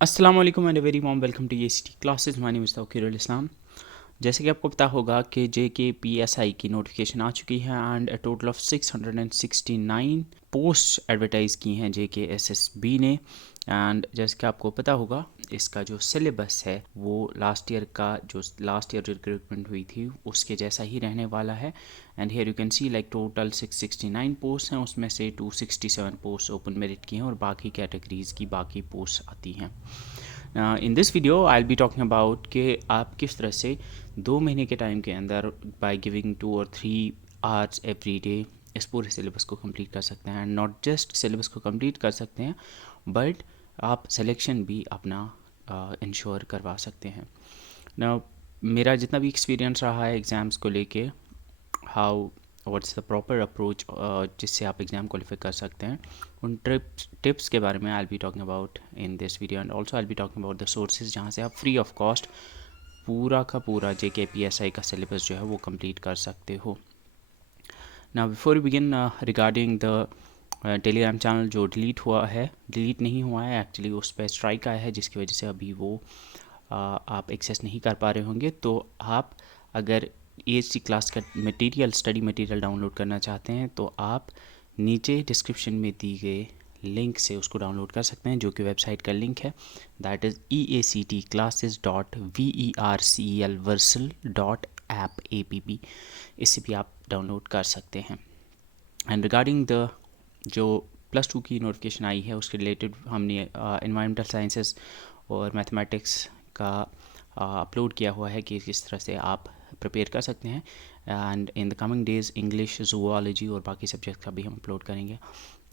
अस्सलाम वालेकुम and very warm welcome to ACT classes. My name is Tauqirul Islam. जैसे कि आपको पता होगा कि JKPSI की नोटिफिकेशन आ चुकी है and a total of 669 post advertise की हैं JKSSB ने। एंड जैसे कि आपको पता होगा इसका जो सिलेबस है वो लास्ट ईयर रिक्रूटमेंट हुई थी उसके जैसा ही रहने वाला है। And here you can see like total 669 post हैं, उसमें से 267 पोस्ट ओपन मेरिट की हैं और बाकी कैटेगरीज़ की बाकी पोस्ट आती हैं। In this video I will be talking about कि आप किस तरह से 2 महीने के टाइम के अंदर बाय गिविंग 2 और 3 आवर्स एवरी डे इस पूरे सिलेबस को कंप्लीट कर सकते हैं। एंड नॉट जस्ट सिलेबस को कंप्लीट कर सकते हैं बट आप सिलेक्शन भी अपना इंश्योर करवा सकते हैं। ना मेरा जितना भी एक्सपीरियंस रहा है एग्ज़ाम्स को लेके, how what's the proper approach जिससे आप एग्ज़ाम क्वालिफाई कर सकते हैं, उन टिप्स के बारे में I will be talking about in this video. And also I will be talking about the sources जहाँ से आप फ्री ऑफ कॉस्ट पूरा का पूरा JKPSI का सिलेबस जो है वो कंप्लीट कर सकते हो। Now before we begin regarding the Telegram channel जो डिलीट नहीं हुआ है एक्चुअली, उस पर स्ट्राइक आया है जिसकी वजह से अभी वो आप एक्सेस नहीं कर पा रहे होंगे। तो आप अगर EHT क्लास का स्टडी मटेरियल डाउनलोड करना चाहते हैं तो आप नीचे डिस्क्रिप्शन में दी गए लिंक से उसको डाउनलोड कर सकते हैं, जो कि वेबसाइट का लिंक है, दैट इज़ eactclasses.vercelversal.app इससे भी आप डाउनलोड कर सकते हैं। एंड रिगार्डिंग द जो +2 की नोटिफिकेशन आई है उसके रिलेटेड हमने एनवायरमेंटल साइंसेस और मैथमेटिक्स का अपलोड किया हुआ है कि किस तरह से आप प्रिपेयर कर सकते हैं। And in the coming days English, zoology और बाकी सब्जेक्ट का भी हम अपलोड करेंगे।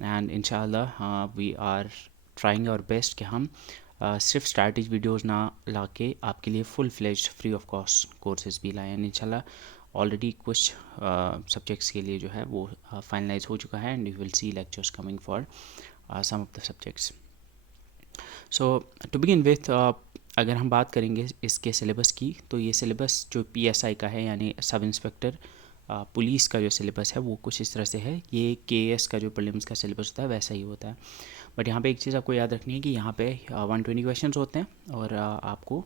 एंड इंशाल्लाह we are trying our best कि हम सिर्फ स्ट्रैटेजी वीडियोस ना लाके आपके लिए full fledged free of cost courses भी लाएँ। इंशाल्लाह ऑलरेडी कुछ सब्जेक्ट्स के लिए जो है वो फाइनलाइज हो चुका है and you will see lectures coming for some of the subjects. So to begin with, अगर हम बात करेंगे इसके सिलेबस की, तो ये सिलेबस जो PSI का है यानी सब इंस्पेक्टर पुलिस का जो सिलेबस है वो कुछ इस तरह से है। ये KS का जो प्रीलिम्स का सिलेबस होता है वैसा ही होता है। बट यहाँ पे एक चीज़ आपको याद रखनी है कि यहाँ पे 120 क्वेश्चन होते हैं और आपको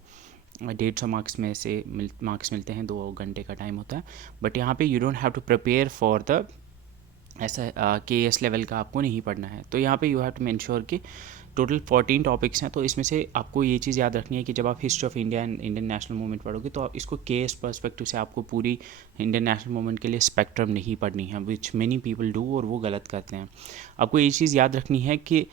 150 मार्क्स में से मार्क्स मिलते हैं, 2 घंटे का टाइम होता है। बट यहाँ पे you don't have to prepare for the ऐसा KS लेवल का आपको नहीं पढ़ना है। तो यहाँ पे यू हैव टू मेंश्योर कि टोटल 14 टॉपिक्स हैं, तो इसमें से आपको ये चीज़ याद रखनी है कि जब आप history of India and Indian national movement पढ़ोगे तो आप इसको KS पर्सपेक्टिव से आपको पूरी इंडियन नेशनल मूवमेंट के लिए स्पेक्ट्रम नहीं पढ़नी है, विच मेनी पीपल डू और वो गलत करते हैं। आपको ये चीज़ याद रखनी है कि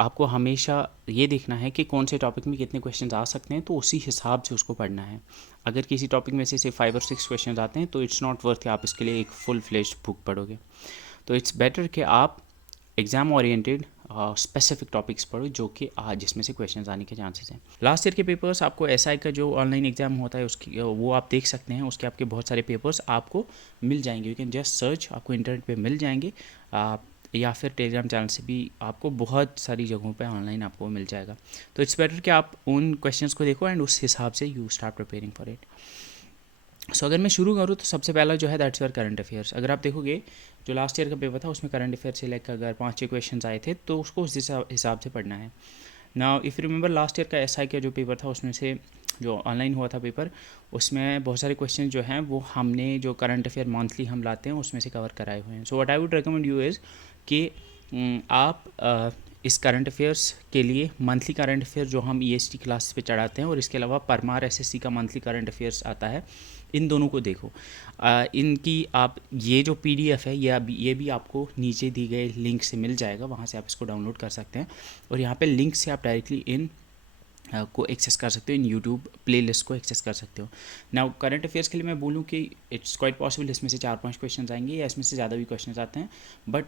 आपको हमेशा ये देखना है कि कौन से टॉपिक में कितने क्वेश्चंस आ सकते हैं, तो उसी हिसाब से उसको पढ़ना है। अगर किसी टॉपिक में से 5 और 6 क्वेश्चंस आते हैं तो इट्स नॉट वर्थ कि आप इसके लिए एक फुल फ्लेज्ड बुक पढ़ोगे। तो इट्स बेटर कि आप एग्ज़ाम ओरिएंटेड स्पेसिफिक टॉपिक्स पढ़ो जो कि आज जिसमें से क्वेश्चंस आने के चांसेस हैं। लास्ट ईयर के पेपर्स आपको SI का जो ऑनलाइन एग्ज़ाम होता है उसकी वो आप देख सकते हैं, उसके आपके बहुत सारे पेपर्स आपको मिल जाएंगे। यू कैन जस्ट सर्च, आपको इंटरनेट पे मिल जाएंगे, या फिर टेलीग्राम चैनल से भी आपको बहुत सारी जगहों पे ऑनलाइन आपको मिल जाएगा। तो इट्स बेटर कि आप उन क्वेश्चंस को देखो एंड उस हिसाब से you start preparing for it. So अगर मैं शुरू करूँ तो सबसे पहला जो है दैट्स योर करंट अफेयर्स। अगर आप देखोगे जो लास्ट ईयर का पेपर था उसमें करंट अफेयर से लेकर अगर 5-6 क्वेश्चन आए थे तो उसको उस हिसाब से पढ़ना है। Now if you remember last year का SI का जो पेपर था उसमें से जो ऑनलाइन हुआ था पेपर, उसमें बहुत सारे क्वेश्चन जो हैं वो हमने जो करंट अफेयर मंथली हम लाते हैं उसमें से कवर कराए हुए हैं। So what I would recommend you is कि आप इस करंट अफेयर्स के लिए मंथली करंट अफेयर जो हम EST क्लास पे चढ़ाते हैं और इसके अलावा परमार SSC का मंथली करंट अफेयर्स आता है, इन दोनों को देखो। इनकी आप ये जो PDF है ये भी आपको नीचे दी गए लिंक से मिल जाएगा, वहाँ से आप इसको डाउनलोड कर सकते हैं और यहाँ पे लिंक से आप डायरेक्टली इन को एक्सेस कर सकते हो, इन यूट्यूब प्लेलिस्ट को एक्सेस कर सकते हो। नाउ करंट अफेयर्स के लिए मैं बोलूँ कि इट्स क्वाइट पॉसिबल इसमें से 4-5 क्वेश्चन आएंगे या इसमें से ज़्यादा भी क्वेश्चन आते हैं, बट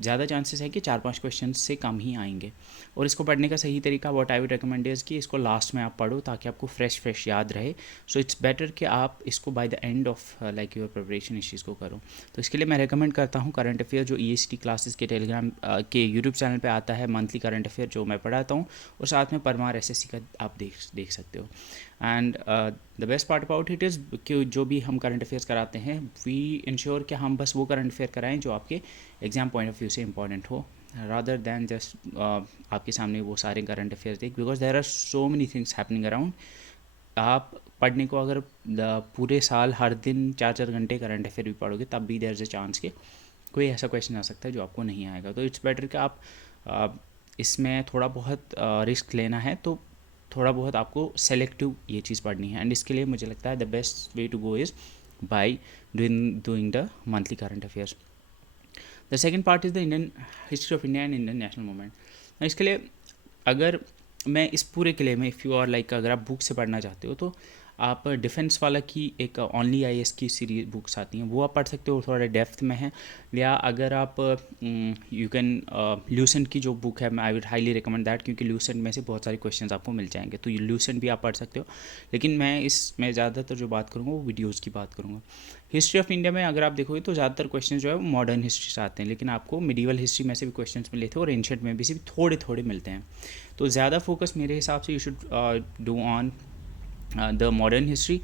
ज़्यादा चांसेस है कि 4-5 क्वेश्चन से कम ही आएंगे। और इसको पढ़ने का सही तरीका what I would recommend is कि इसको लास्ट में आप पढ़ो ताकि आपको फ्रेश याद रहे। सो इट्स बेटर कि आप इसको by the end of like your preparation इस चीज़ को करो। तो इसके लिए मैं रिकमेंड करता हूँ करंट अफेयर जो EST क्लासेस के टेलीग्राम के यूट्यूब चैनल पर आता है, मंथली करंट अफेयर जो मैं पढ़ाता हूँ, और साथ में परमार SSC का आप देख सकते हो। And the best part about it is कि जो भी हम करंट अफेयर्स कराते हैं वी इंश्योर कि हम बस वो करंट अफेयर कराएं जो आपके एग्ज़ाम पॉइंट ऑफ व्यू से इंपॉर्टेंट हो, रादर दैन जस्ट आपके सामने वो सारे करंट अफेयर्स देख, because there are so many things happening around. आप पढ़ने को अगर पूरे साल हर दिन 4-4 घंटे करंट अफेयर भी पढ़ोगे तब भी देयर इज़ अ चांस कि कोई ऐसा क्वेश्चन आ सकता है जो आपको नहीं आएगा। तो इट्स बेटर कि आप इसमें थोड़ा बहुत रिस्क लेना है तो थोड़ा बहुत आपको सेलेक्टिव ये चीज़ पढ़नी है। एंड इसके लिए मुझे लगता है the best way to go is by doing the monthly current affairs. The second part is the Indian history of India and Indian national movement. इसके लिए अगर मैं इस पूरे के लिए में इफ़ यू आर लाइक अगर आप बुक से पढ़ना चाहते हो तो आप डिफेंस वाला की एक ओनली आईएएस की सीरीज बुक्स आती हैं वो आप पढ़ सकते हो, थोड़ा डेप्थ में है। या अगर आप यू कैन ल्यूसेंट की जो बुक है, आई वुड हाईली रिकमेंड दैट, क्योंकि ल्यूसेंट में से बहुत सारे क्वेश्चंस आपको मिल जाएंगे, तो ये ल्यूसेंट भी आप पढ़ सकते हो। लेकिन मैं इसमें ज़्यादातर जो बात करूँगा वो वीडियोज़ की बात करूँगा। हिस्ट्री ऑफ इंडिया में अगर आप देखोगे तो ज़्यादातर क्वेश्चन जो है वो मॉडर्न हिस्ट्री से आते हैं, लेकिन आपको मिडीवल हिस्ट्री में से भी क्वेश्चन मिले थे और एंशिएंट में भी से भी थोड़े थोड़े मिलते हैं। तो ज़्यादा फोकस मेरे हिसाब से you should do on the modern history,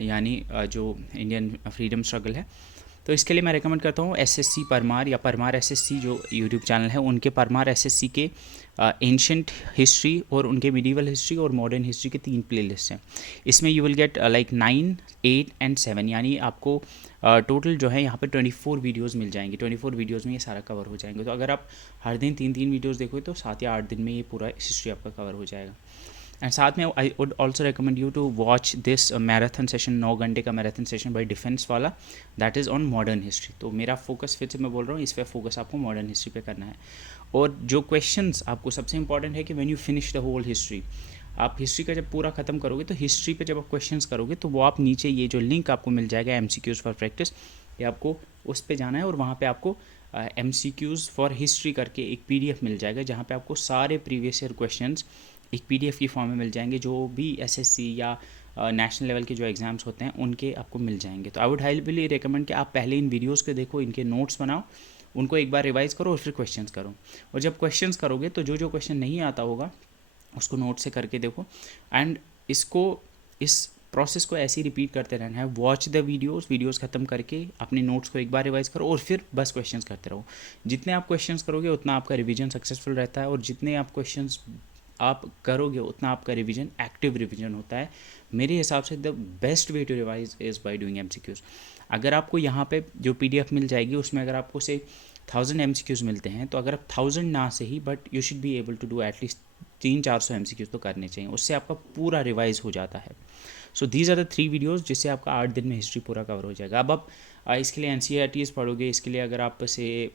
यानी जो इंडियन फ्रीडम स्ट्रगल है। तो इसके लिए मैं रिकमेंड करता हूँ एसएससी परमार या परमार एसएससी जो यूट्यूब चैनल है, उनके परमार एसएससी के एंशंट हिस्ट्री और उनके मिडीवल हिस्ट्री और मॉडर्न हिस्ट्री के 3 प्लेलिस्ट हैं। इसमें you will get like 9, 8 and 7, यानी आपको टोटल जो है यहाँ पे 24 वीडियोज़ मिल जाएंगी। 24 वीडियोज़ में ये सारा कवर हो जाएंगे। तो अगर आप हर दिन 3-3 वीडियोज़ देखोगे तो 7 या 8 दिन में ये पूरा हिस्ट्री आपका कवर हो जाएगा। एंड साथ में I would also recommend you to watch this marathon session, 9 घंटे का मैराथन सेशन बाय डिफेंस वाला, that is on modern history. तो मेरा फोकस फिर से मैं बोल रहा हूँ इस पर फोकस आपको मॉडर्न हिस्ट्री पे करना है। और जो क्वेश्चंस आपको सबसे इंपॉर्टेंट है कि when you finish the whole history, आप हिस्ट्री का जब पूरा ख़त्म करोगे तो हिस्ट्री पे जब आप क्वेश्चंस करोगे तो वो आप नीचे ये जो लिंक आपको मिल जाएगा MCQs फॉर प्रैक्टिस, ये आपको उस पर जाना है और वहाँ पे आपको MCQs फॉर हिस्ट्री करके एक PDF मिल जाएगा, जहाँ पे आपको सारे प्रीवियस ईयर क्वेश्चंस एक PDF की फॉर्म में मिल जाएंगे, जो भी SSC या नेशनल लेवल के जो एग्ज़ाम्स होते हैं उनके आपको मिल जाएंगे। तो आई वुड हाईली रिकमेंड कि आप पहले इन वीडियोस को देखो, इनके नोट्स बनाओ, उनको एक बार रिवाइज़ करो और फिर क्वेश्चंस करो। और जब क्वेश्चंस करोगे तो जो जो क्वेश्चन नहीं आता होगा उसको नोट से करके देखो। एंड इस प्रोसेस को ऐसे ही रिपीट करते रहना है। वॉच द वीडियोस ख़त्म करके अपने नोट्स को एक बार रिवाइज करो और फिर बस क्वेश्चंस करते रहो। जितने आप क्वेश्चंस करोगे उतना आपका रिवीजन सक्सेसफुल रहता है, और जितने आप क्वेश्चंस आप करोगे उतना आपका रिवीजन एक्टिव रिवीजन होता है। मेरे हिसाब से the best way to revise is by doing MCQs। अगर आपको यहाँ पे जो PDF मिल जाएगी उसमें अगर आपको से 1000 MCQs मिलते हैं, तो अगर आप 1000 ना से ही, but you should be able to do at least 300-400 MCQs तो करने चाहिए, उससे आपका पूरा रिवाइज हो जाता है। So these are the 3 videos जिससे आपका 8 दिन में हिस्ट्री पूरा कवर हो जाएगा। अब आप इसके लिए NCERTs पढ़ोगे, इसके लिए अगर आप से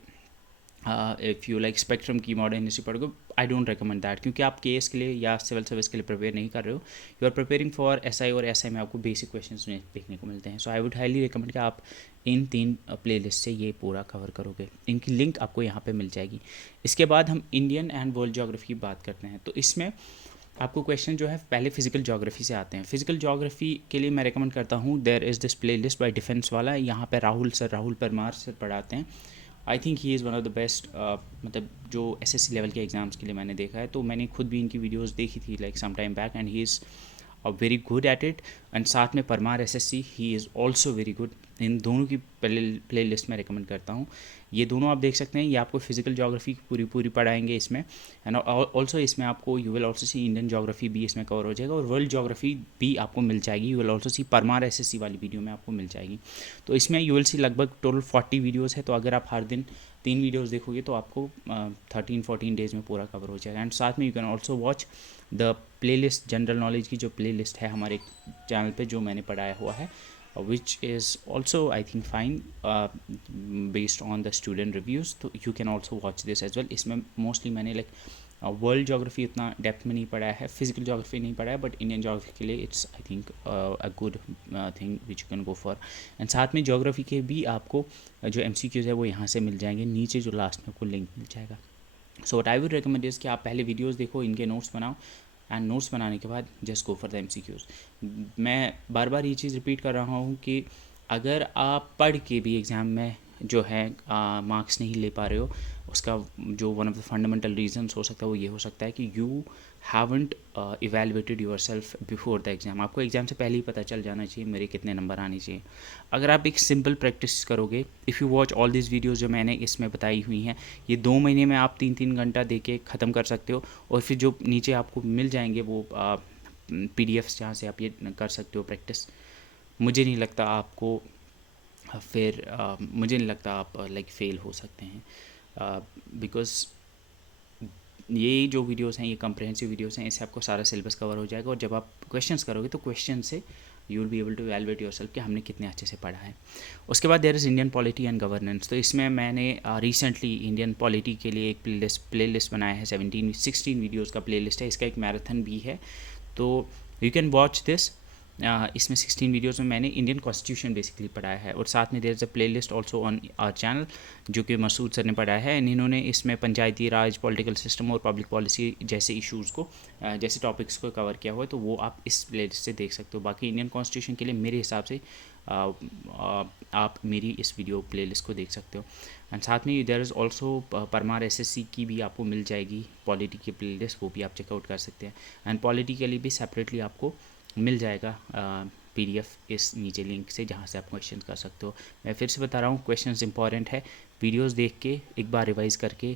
इफ़ यू लाइक स्पेक्ट्रम की मॉडर्न हिस्ट्री पढ़ोगे, आई डोंट रिकमेंड दैट, क्योंकि आप केस के लिए या सिविल सर्विस के लिए प्रिपेयर नहीं कर रहे हो, you are preparing for SI, और SI में आपको बेसिक क्वेश्चंस देखने को मिलते हैं। सो आई वुड हाईली रिकमेंड कि आप इन 3 प्लेलिस्ट से ये पूरा कवर करोगे। इनकी लिंक आपको यहाँ पे मिल जाएगी। इसके बाद हम इंडियन एंड वर्ल्ड ज्योग्राफी की बात करते हैं। तो इसमें आपको क्वेश्चन जो है पहले फिजिकल ज्योग्राफी से आते हैं। फिजिकल ज्योग्राफी के लिए मैं रिकमेंड करता हूँ there is this playlist by defence वाला, यहाँ पर राहुल परमार सर पढ़ाते हैं। I think he is one of the best, मतलब जो SSC लेवल के एग्ज़ाम्स के लिए मैंने देखा है, तो मैंने खुद भी इनकी वीडियोस देखी थी like some time back, and he is very good at it. And साथ में Parmar SSC, he is also very good. इन दोनों की प्ले लिस्ट में रिकमेंड करता हूँ। ये दोनों आप देख सकते हैं, ये आपको फिजिकल ज्योग्राफी पूरी पढ़ाएंगे इसमें, एंड ऑल्सो इसमें आपको you will also see Indian geography भी इसमें कवर हो जाएगा, और वर्ल्ड ज्योग्राफी भी आपको मिल जाएगी। You will also see Parmar SSC वाली वीडियो में आपको मिल जाएगी। तो इसमें यू विल सी लगभग टोटल 40 वीडियोज़ है। तो अगर आप हर दिन 3 वीडियोज़ देखोगे तो आपको 13-14 डेज़ में पूरा कवर हो जाएगा। एंड साथ में you can also watch the playlist, general knowledge की जो प्लेलिस्ट है हमारे चैनल पे जो मैंने पढ़ाया हुआ है, which is also I think fine based on the student reviews, तो you can also watch this as well। इसमें मोस्टली मैंने लाइक वर्ल्ड ज्योग्राफी उतना डेप्थ में नहीं पढ़ाया है, फिजिकल ज्योग्राफी नहीं पढ़ा है, बट इंडियन ज्योग्राफी के लिए it's I think a good thing which you can go for. And साथ में ज्योग्राफी के भी आपको जो MCQs है वो यहाँ से मिल जाएंगे, नीचे जो लास्ट में आपको लिंक मिल जाएगा। So what I would recommend is कि आप पहले वीडियोज़ देखो, इनके नोट्स बनाओ, एंड नोट्स बनाने के बाद just go for the MCQs। मैं बार बार ये चीज़ रिपीट कर रहा हूँ कि अगर आप पढ़ के भी एग्ज़ाम में जो है मार्क्स नहीं ले पा रहे हो, उसका जो one of the fundamental reasons हो सकता है वो ये हो सकता है कि you haven't evaluated your self before the exam. आपको एग्ज़ाम से पहले ही पता चल जाना चाहिए मेरे कितने नंबर आने चाहिए। अगर आप एक सिंपल प्रैक्टिस करोगे, if you watch all this videos जो मैंने इसमें बताई हुई हैं, ये 2 महीने में आप 3-3 घंटा दे के ख़त्म कर सकते हो। और फिर जो नीचे आपको मिल जाएंगे वो PDFs जहाँ से आप ये कर सकते हो प्रैक्टिस, मुझे नहीं लगता आपको फिर मुझे नहीं लगता आप लाइक फेल हो सकते हैं, बिकॉज़ ये जो वीडियोस हैं ये कम्प्रहेंसिव वीडियोस हैं, इससे आपको सारा सिलेबस कवर हो जाएगा। और जब आप क्वेश्चंस करोगे तो क्वेश्चन से you will be able to evaluate yourself कि हमने कितने अच्छे से पढ़ा है। उसके बाद there is Indian polity and governance. तो इसमें मैंने रिसेंटली इंडियन पॉलिटी के लिए एक प्लेलिस्ट बनाया है, 16 वीडियोज़ का प्लेलिस्ट है। इसका एक मैराथन भी है, तो यू कैन वॉच दिस। इसमें 16 वीडियोज़ में मैंने इंडियन कॉन्स्टिट्यूशन बेसिकली पढ़ाया है, और साथ में there is a playlist also on our channel जो कि मसूद सर ने पढ़ाया है। एंड इन्होंने इसमें पंचायती राज, पॉलिटिकल सिस्टम और पब्लिक पॉलिसी जैसे इश्यूज़ को जैसे टॉपिक्स को कवर किया हुआ है, तो वो आप इस प्लेलिस्ट से देख सकते हो। बाकी इंडियन कॉन्स्टिट्यूशन के लिए मेरे हिसाब से आप मेरी इस वीडियो प्लेलिस्ट को देख सकते हो। एंड साथ में there is also Parmar SSC की भी आपको मिल जाएगी पॉलिटी की प्लेलिस्ट, वो भी आप चेकआउट कर सकते हैं। एंड पॉलिटी के लिए भी सेपरेटली आपको मिल जाएगा PDF इस नीचे लिंक से, जहाँ से आप क्वेश्चन कर सकते हो। मैं फिर से बता रहा हूँ, क्वेश्चंस इंपॉर्टेंट है, वीडियोस देख के एक बार रिवाइज करके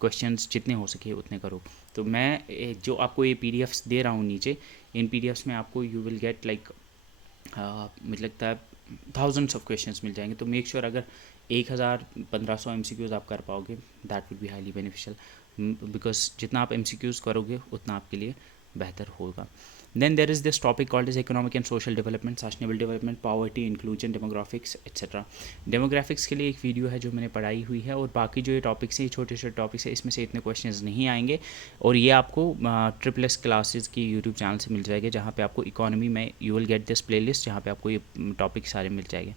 क्वेश्चंस जितने हो सके उतने करो। तो मैं जो आपको ये PDFs दे रहा हूँ नीचे, इन PDFs में आपको यू विल गेट लाइक मुझे लगता है थाउजेंड्स ऑफ क्वेश्चंस मिल जाएंगे। तो मेक श्योर अगर 1000-1500 MCQs आप कर पाओगे, that would be highly beneficial, because जितना आप MCQs करोगे उतना आपके लिए बेहतर होगा। Then there is this topic called as economic and social development, sustainable development, poverty, inclusion, demographics, etc. Demographics के लिए एक वीडियो है जो मैंने पढ़ाई हुई है, और बाकी जो ये टॉपिक्स हैं, ये छोटे छोटे टॉपिक्स हैं, इसमें से इतने क्वेश्चंस नहीं आएंगे। और ये आपको SSS क्लासेस की यूट्यूब चैनल से मिल जाएगा, जहाँ पे आपको इकोनॉमी में you will get this playlist, जहाँ पे आपको ये टॉपिक सारे मिल जाएंगे।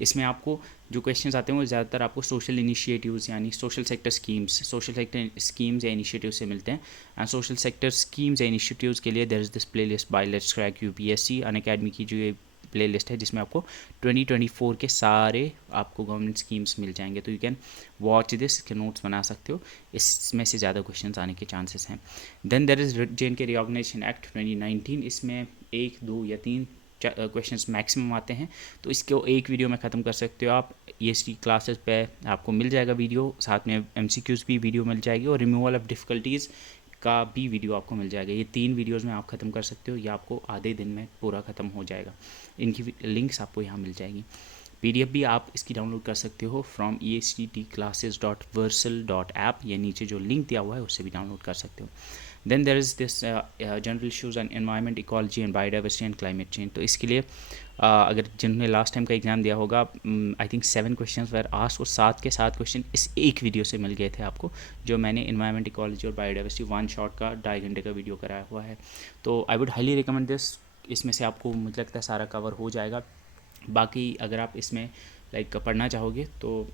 इसमें आपको जो क्वेश्चंस आते हैं वो ज़्यादातर आपको सोशल इनिशिएटिव्स यानी सोशल सेक्टर स्कीम्स या इनिशिएटिव्स से मिलते हैं। एंड सोशल सेक्टर स्कीम्स या इनिशिएटिव्स के लिए there is this playlist by let's crack UPSC Unacademy की जो ये प्लेलिस्ट है, जिसमें आपको 2024 के सारे आपको गवर्नमेंट स्कीम्स मिल जाएंगे। तो यू कैन वॉच दिस, इसके नोट्स बना सकते हो, इसमें से ज़्यादा क्वेश्चंस आने के चांसेस हैं। Then there is JNK reorganisation act 2019, इसमें 1, 2 या 3 क्वेश्चंस मैक्सिमम आते हैं। तो इसको एक वीडियो में ख़त्म कर सकते हो आप। EST क्लासेस पे आपको मिल जाएगा वीडियो, साथ में MCQs भी वीडियो मिल जाएगी, और रिमूवल ऑफ डिफ़िकल्टीज़ का भी वीडियो आपको मिल जाएगा। ये 3 वीडियोज़ में आप ख़त्म कर सकते हो, या आपको आधे दिन में पूरा ख़त्म हो जाएगा। इनकी लिंक्स आपको यहाँ मिल जाएगी। PDF भी आप इसकी डाउनलोड कर सकते हो फ्रॉम estclasses.versal.app, ये नीचे जो लिंक दिया हुआ है उससे भी डाउनलोड कर सकते हो। Then there is this general issues on environment, ecology and biodiversity and climate change. तो इसके लिए अगर जिन्होंने लास्ट टाइम का एग्ज़ाम दिया होगा, I think 7 questions were asked, और 7 के 7 क्वेश्चन इस एक वीडियो से मिल गए थे आपको, जो मैंने एनवायरनमेंट, इकोलॉजी और बायोडाइवर्सिटी 1 शॉट का 2.5 घंटे का वीडियो कराया हुआ है। तो आई वुड हाईली रिकमेंड दिस, इसमें से आपको मुझे लगता है सारा कवर हो जाएगा। बाकी अगर आप इसमें लाइक पढ़ना चाहोगे तो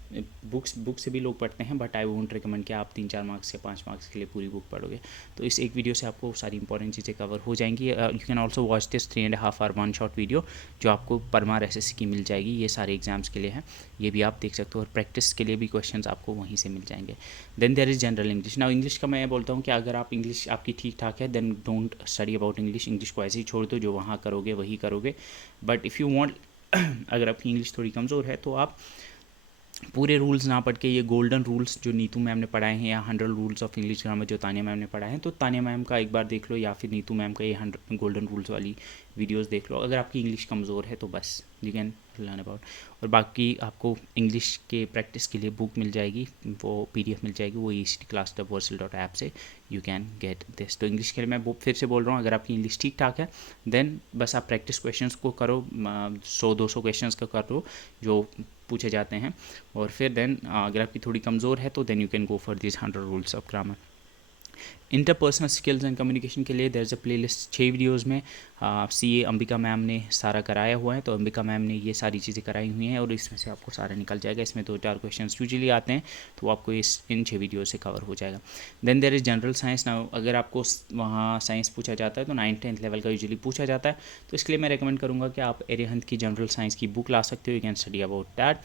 बुक से भी लोग पढ़ते हैं, बट आई वोंट रिकमेंड कि आप 3-4 मार्क्स या 5 मार्क्स के लिए पूरी बुक पढ़ोगे। तो इस एक वीडियो से आपको सारी इंपॉर्टेंट चीज़ें कवर हो जाएंगी। You can also watch this 3.5 hour 1 shot video, जो आपको परमार SSC की मिल जाएगी, ये सारे एग्जाम्स के लिए है, ये भी आप देख सकते हो। और प्रैक्टिस के लिए भी क्वेश्चन आपको वहीं से मिल जाएंगे। Then there is general English. Now English का मैं बोलता हूँ कि अगर आप इंग्लिश आपकी ठीक ठाक है, then don't study about English को ऐसे ही छोड़ दो, जो वहाँ करोगे वही करोगे। बट इफ़ यू वॉन्ट, अगर आपकी इंग्लिश थोड़ी कमज़ोर है, तो आप पूरे रूल्स ना पढ़ के ये गोल्डन रूल्स जो नीतू मैम ने पढ़ाए हैं, या 100 रूल्स ऑफ इंग्लिश ग्रामर जो तानिया मैम ने पढ़ाए हैं, तो तानिया मैम का एक बार देख लो, या फिर नीतू मैम का ये 100 गोल्डन रूल्स वाली वीडियोस देख लो। अगर आपकी इंग्लिश कमज़ोर है तो बस यू कैन लर्न अबाउट। और बाकी आपको इंग्लिश के प्रैक्टिस के लिए बुक मिल जाएगी, वो PDF मिल जाएगी, वो estclass.versal.app से यू कैन गेट दिस। तो इंग्लिश के लिए मैं फिर से बोल रहा हूँ, अगर आपकी इंग्लिश ठीक ठाक है, देन बस आप प्रैक्टिस क्वेश्चंस को करो, 100-200 क्वेश्चंस का करो जो पूछे जाते हैं। और फिर देन अगर आपकी थोड़ी कमज़ोर है तो then you can go for this 100 rules of grammar. Interpersonal skills and communication के लिए there is a playlist 6 videos में CA अंबिका मैम ने सारा कराया हुआ है। तो अंबिका मैम ने ये सारी चीज़ें कराई हुई हैं, और इसमें से आपको सारा निकल जाएगा। इसमें 2-4 क्वेश्चंस यूजुअली आते हैं, तो आपको इन 6 वीडियो से कवर हो जाएगा। Then there is general science. ना अगर आपको वहाँ साइंस पूछा जाता है तो 9th-10th लेवल का यूजुअली पूछा जाता है, तो इसके लिए मैं रिकमेंड करूँगा कि आप एरिहंत की जनरल साइंस की बुक ला सकते हो, you can study about that.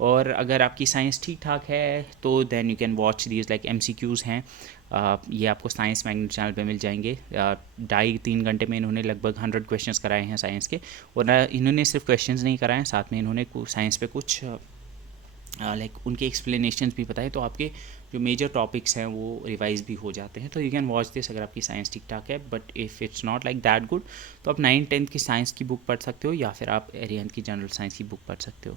और अगर आपकी साइंस ठीक ठाक है तो then you can watch these like MCQs हैं। ये आपको साइंस मैग्नेट चैनल पे मिल जाएंगे। 2.5-3 घंटे में इन्होंने लगभग 100 क्वेश्चंस कराए हैं साइंस के। और इन्होंने सिर्फ क्वेश्चंस नहीं कराए हैं, साथ में इन्होंने साइंस पे कुछ लाइक उनके एक्सप्लेनेशंस भी बताए, तो आपके जो मेजर टॉपिक्स हैं वो रिवाइज भी हो जाते हैं। तो यू कैन वॉच दिस अगर आपकी साइंस ठीक ठाक है। But if it's not like that good तो आप 9th-10th की साइंस की बुक पढ़ सकते हो, या फिर आप 11th की जनरल साइंस की बुक पढ़ सकते हो।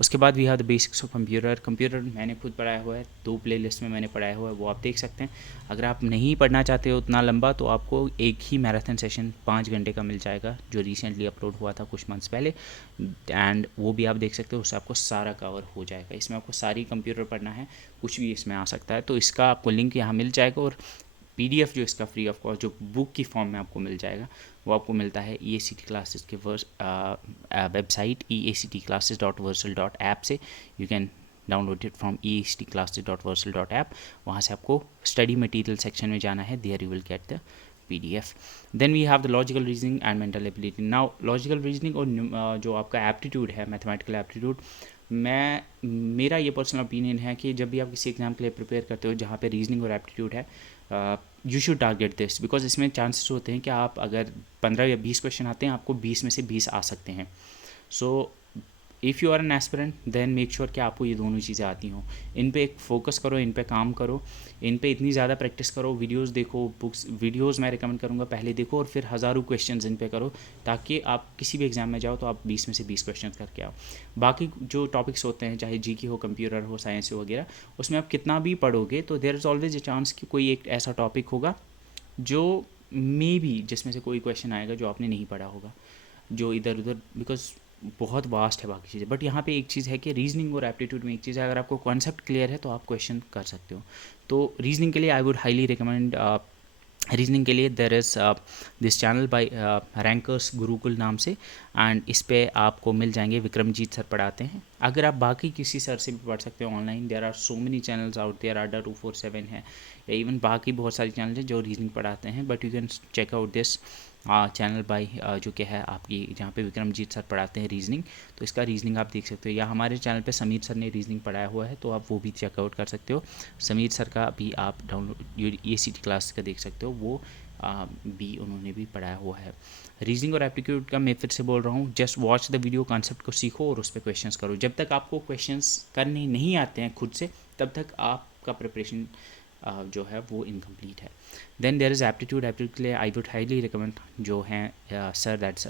उसके बाद we have the basics of computer मैंने खुद पढ़ाया हुआ है, 2 प्लेलिस्ट में मैंने पढ़ाया हुआ है, वो आप देख सकते हैं। अगर आप नहीं पढ़ना चाहते हो उतना लंबा तो आपको एक ही मैराथन सेशन 5 घंटे का मिल जाएगा, जो रिसेंटली अपलोड हुआ था कुछ मंथ्स पहले, एंड वो भी आप देख सकते हो। उससे आपको सारा कवर हो जाएगा। इसमें आपको सारी कंप्यूटर पढ़ना है, कुछ भी इसमें आ सकता है। तो इसका आपको लिंक यहाँ मिल जाएगा, और PDF जो इसका फ्री ऑफ कॉस्ट जो बुक की फॉर्म में आपको मिल जाएगा वो आपको मिलता है EACT क्लासेस के वेबसाइट eactclasses.versal.app से। You can download it from eactclasses.versal.app। वहाँ से आपको स्टडी मटेरियल सेक्शन में जाना है, there you will get the PDF। Then we have the logical reasoning and mental ability. Now logical reasoning और जो आपका एप्टीट्यूड है, मैथमेटिकल एप्टीट्यूड, मेरा ये पर्सनल ओपिनियन है कि जब भी आप किसी एग्ज़ाम के लिए प्रिपेयर करते हो जहाँ पे रीजनिंग और एप्टीट्यूड है, you should target this, because इसमें चांसेस होते हैं कि आप अगर 15 या 20 क्वेश्चन आते हैं, आपको 20 में से 20 आ सकते हैं। So if you are an aspirant then make sure कि आपको ये दोनों चीज़ें आती हों। इन पे एक फोकस करो, इन पे काम करो, इन पे इतनी ज़्यादा प्रैक्टिस करो, वीडियोस देखो, वीडियोस मैं रिकमेंड करूँगा पहले देखो, और फिर हज़ारों क्वेश्चंस इन पे करो, ताकि आप किसी भी एग्ज़ाम में जाओ तो आप 20 में से 20 क्वेश्चंस करके आओ। बाकी जो टॉपिक्स होते हैं, चाहे GK हो, कंप्यूटर हो, साइंस हो वगैरह, उसमें आप कितना भी पढ़ोगे तो there is always a chance कि कोई एक ऐसा टॉपिक होगा जो मे बी जिसमें से कोई क्वेश्चन आएगा जो आपने नहीं पढ़ा होगा, जो इधर उधर, बिकॉज बहुत वास्ट है बाकी चीज़ें। बट यहाँ पे एक चीज़ है कि रीजनिंग और एप्टीट्यूड में एक चीज़ है, अगर आपको कॉन्सेप्ट क्लियर है तो आप क्वेश्चन कर सकते हो। तो रीजनिंग के लिए I would highly recommend, reasoning के लिए there is this channel by rankers Gurukul नाम से, एंड इस पे आपको मिल जाएंगे, विक्रमजीत सर पढ़ाते हैं। अगर आप बाकी किसी सर से भी पढ़ सकते हो online, there are so many channels out there, आडा 247 है, या इवन बाकी बहुत सारी चैनल हैं जो रीजनिंग पढ़ाते हैं। But you can check out this channel by जो कि है आपकी, जहाँ पे विक्रमजीत सर पढ़ाते हैं रीजनिंग, तो इसका रीजनिंग आप देख सकते हो। या हमारे चैनल पे समीर सर ने रीजनिंग पढ़ाया हुआ है, तो आप वो भी चेकआउट कर सकते हो। समीर सर का भी आप डाउनलोड EACT क्लास का देख सकते हो, वो भी उन्होंने भी पढ़ाया हुआ है। रीजनिंग और एप्टीट्यूड का मैं फिर से बोल रहा हूँ, just watch the video, concept को सीखो और उस पर क्वेश्चंस करो। जब तक आपको क्वेश्चंस करने नहीं आते हैं खुद से, तब तक आपका प्रिपरेशन जो है वो इनकम्प्लीट है। देन देयर इज़ एप्टीट्यूड के लिए आई वुड हाईली रिकमेंड जो हैं sir, that's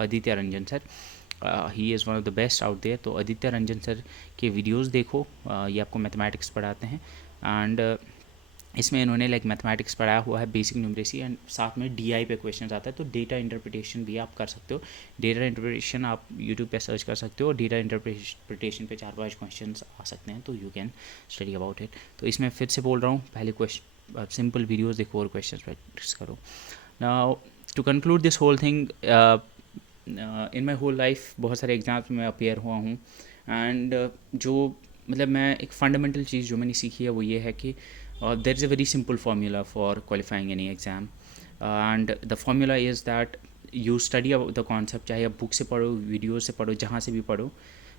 Aditya Ranjan sir. He is one of the best out there. तो आदित्य रंजन सर के वीडियोस देखो, ये आपको मैथमेटिक्स पढ़ाते हैं, एंड इसमें इन्होंने लाइक मैथमेटिक्स पढ़ाया हुआ है, बेसिक न्यूमरेसी, एंड साथ में DI पे क्वेश्चन आता है। तो डेटा इंटरप्रिटेशन भी आप कर सकते हो। डेटा इंटरप्रिटेशन आप यूट्यूब पे सर्च कर सकते हो, डेटा इंटरप्रिटेशन पे 4-5 क्वेश्चन आ सकते हैं, तो you can study about it. तो इसमें फिर से बोल रहा हूँ, पहले क्वेश्चन सिंपल वीडियोज़ देखो और क्वेश्चन प्रैक्टिस करो। Now to conclude this whole thing, in my whole life बहुत सारे एग्ज़ाम्स में अपेयर हुआ हूँ, एंड जो मतलब मैं एक फंडामेंटल चीज़ जो मैंने सीखी है वो ये है कि there is a very simple formula for qualifying any exam, and the formula is that you study about the concept, चाहे आप बुक से पढ़ो, वीडियो से पढ़ो, जहाँ से भी पढ़ो,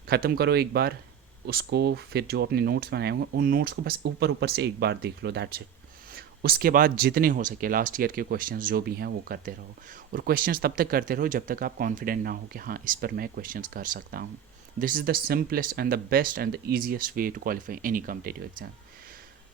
ख़त्म करो एक बार उसको, फिर जो अपने नोट्स बनाए होंगे उन नोट्स को बस ऊपर से एक बार देख लो, दैट्स इट। उसके बाद जितने हो सके लास्ट ईयर के क्वेश्चंस जो भी हैं वो करते रहो, और क्वेश्चंस तब तक करते रहो जब तक आप कॉन्फिडेंट ना हो कि हाँ इस पर मैं क्वेश्चंस कर सकता हूँ। This is the simplest and the best and the easiest way to qualify any competitive exam.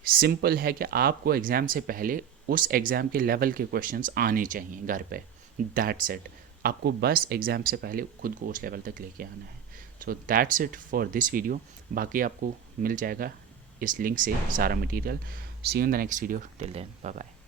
Simple है कि आपको एग्ज़ाम से पहले उस एग्ज़ाम के लेवल के क्वेश्चंस आने चाहिए घर पे, दैट्स इट। आपको बस एग्ज़ाम से पहले खुद को उस लेवल तक लेके आना है। So that's it for this video. बाकी आपको मिल जाएगा इस लिंक से सारा material. See you in the next video, till then bye bye.